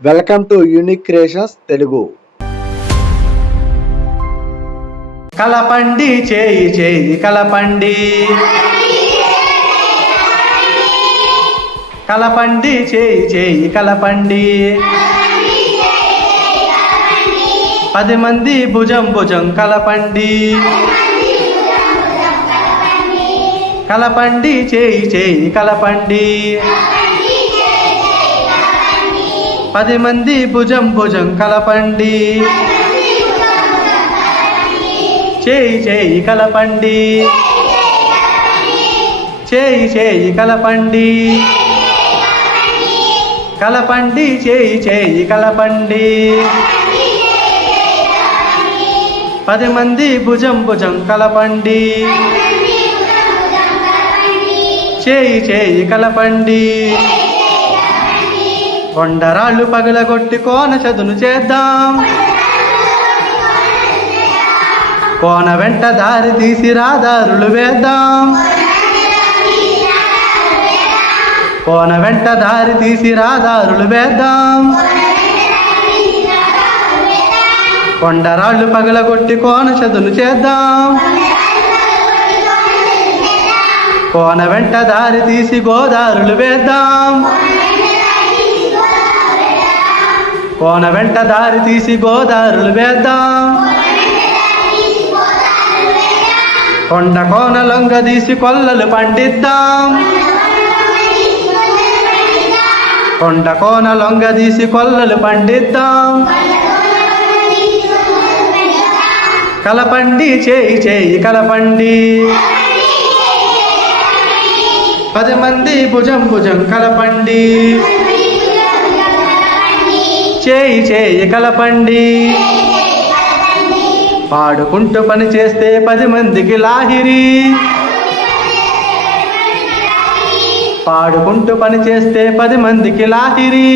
Welcome to unique creations Telugu. కలపండి చేయి చేయి కలపండి, కలపండి చేయి చేయి కలపండి, 10 మంది భుజం భుజం కలపండి, కలపండి చేయి చేయి కలపండి, 10 మంది భుజం భుజం కలపండి, చేయి చేయి కలపండి, చేయి చేయి కలపండి, కలపండి చేయి చేయి కలపండి, 10 మంది భుజం భుజం కలపండి, చేయి చేయి కలపండి. కొండరాళ్ళు పగలగొట్టి కోన చదును చేద్దాం, కోన వెంట దారి తీసి రాదారులు వేద్దాం, కోన వెంట దారి తీసి రాదారులు వేద్దాం, కొండరాళ్ళు పగలగొట్టి కోన చదును చేద్దాం, కోన వెంట దారి తీసి గోదారులు వేద్దాం, కోన వెంట దారి తీసి గోదారులు వేద్దాం, కొండ కోన లొంగ తీసి కొల్లలు పండిద్దాం, కొండ కోన లొంగ తీసి కొల్లలు పండిద్దాం, కలపండి చేయి చేయి కలపండి, 10 మంది భుజం భుజం కలపండి, చేయి చేయి కలపండి. పాడుకుంటూ పని చేస్తే 10 మందికి లాహిరి, పాడుకుంటూ పని చేస్తే 10 మందికి లాహిరి,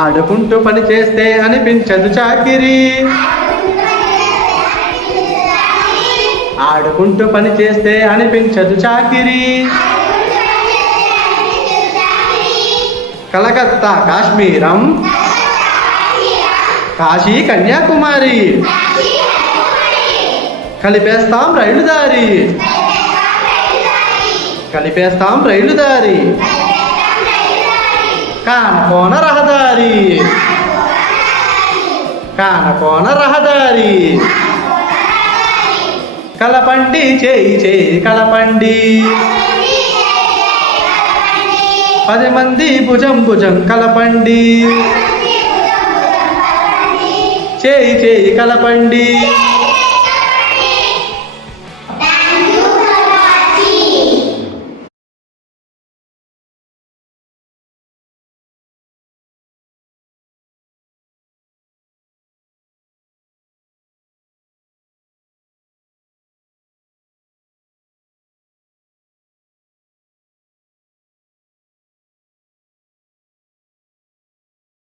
ఆడుకుంటూ పని చేస్తే అనిపించదు చాకిరి, ఆడుకుంటూ పని చేస్తే అనిపించదు చాకిరి. కలకత్తా కాశ్మీరం, కాశీ కన్యాకుమారి, కలిపేస్తాం రైలు దారి, కలిపేస్తాం రైలు దారి, కానకోన రహదారి, కానకోన రహదారి, కలపండి చేయి చేయి కలపండి, 10 మంది భుజం భుజం కలపండి, చేయి చేయి కలపండి.